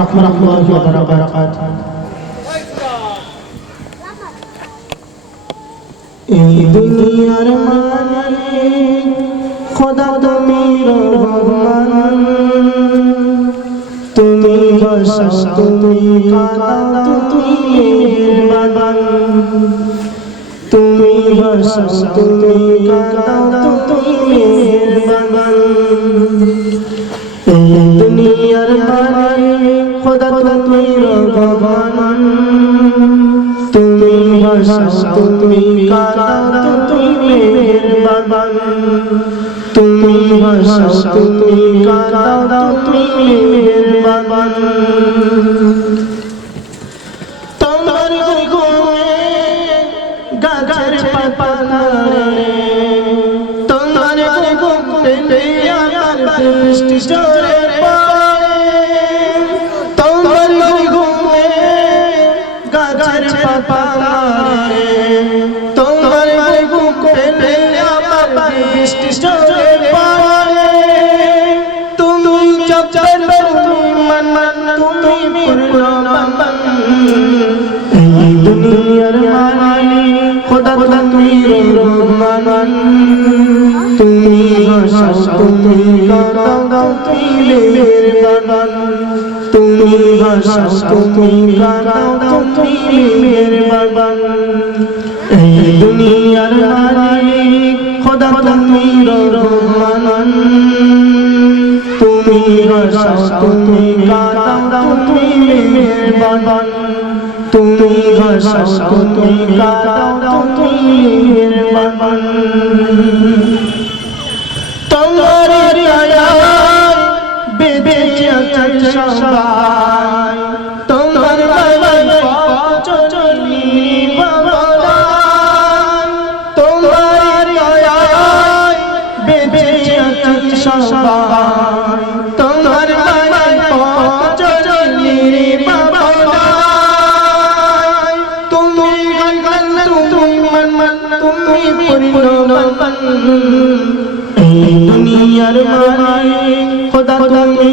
রহমতুল্লাহি ওয়া বারাকাতুহু। এই দুনিয়ার মালিক খোদা তুমি রহমান। তুমি বসাও তুমি কাঁদাও, তুমি মেহেরবান তুমি বসাও তুমি কাঁদাও, তুমি খোদা তুমি রহমান তুমি বসাও তুমি কাঁদাও, তুমি মেহেরবান। তুমি তুমি কাঁদাও, তুমি তোমার ঘুমে গাছের পাতা তোমার ঘুমে আমার বৃষ্টি ঝরে। গাছের পাতা নড়ে তোমার ঘুমে আমার বৃষ্টি ঝরে পড়ে তুমি তুমি মন মন তুমি পূর্ণবান এই দুনিয়ার মালিক খোদা তুমি রহমান। তুমি তুমি তুমি মেহেরবান তুমি হাসাও তুমি কাঁদাও তুমি মেহেরবান এই দুনিয়ার মালিক খোদা তুমি রহমান তুমি হাসাও তুমি কাঁদাও তুমি মেহেরবান তুমি হাসাও তুমি কাঁদাও তুমি মেহেরবান সবাই তোমার বাবা চলি বাবা তোমার বেঁচে সবাই। খোদা তুমি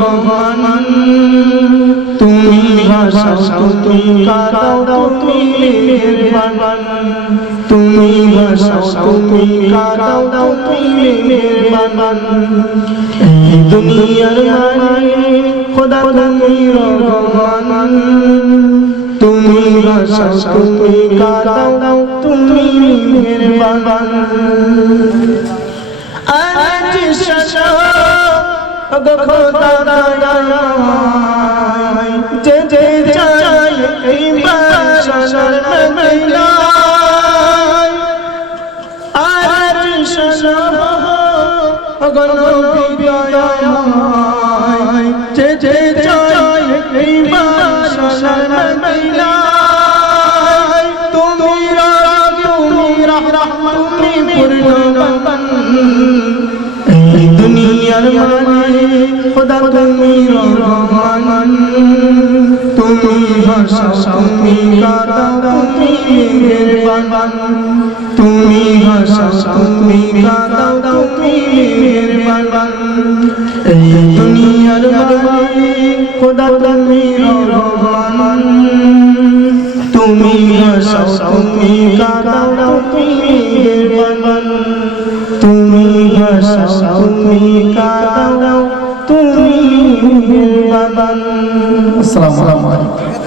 রহমান তুমি ভাষাও, তুমি কাঁদাও তুমি মেহেরবান তুমি ভাষাও, তুমি কাঁদাও তুমি মেহেরবান এই দুনিয়ার মালিক খোদা তুমি রহমান তুমি ভাষাও, তুমি কাঁদাও তুমি মেহেরবান আজ শশা যে যে চাই এই বাসার মদিনায় আজ শশা গণবি দয়াময় যে যে চাই এই বাসার মদিনায় তুমি রাগ তুমি রহমত তুমি পূর্ণবান এই দুনিয়ার মালিক খোদা তুমি রহমান। তুমি হাসাও তুমি কাঁদাও তুমি মেহেরবান। তুমি হাসাও তুমি কাঁদাও তুমি মেহেরবান। এই দুনিয়ার মালিক খোদা তুমি রহমান। তুমি হাসাও তুমি কাঁদাও তুমি মেহেরবান। আসসালামু আলাইকুম।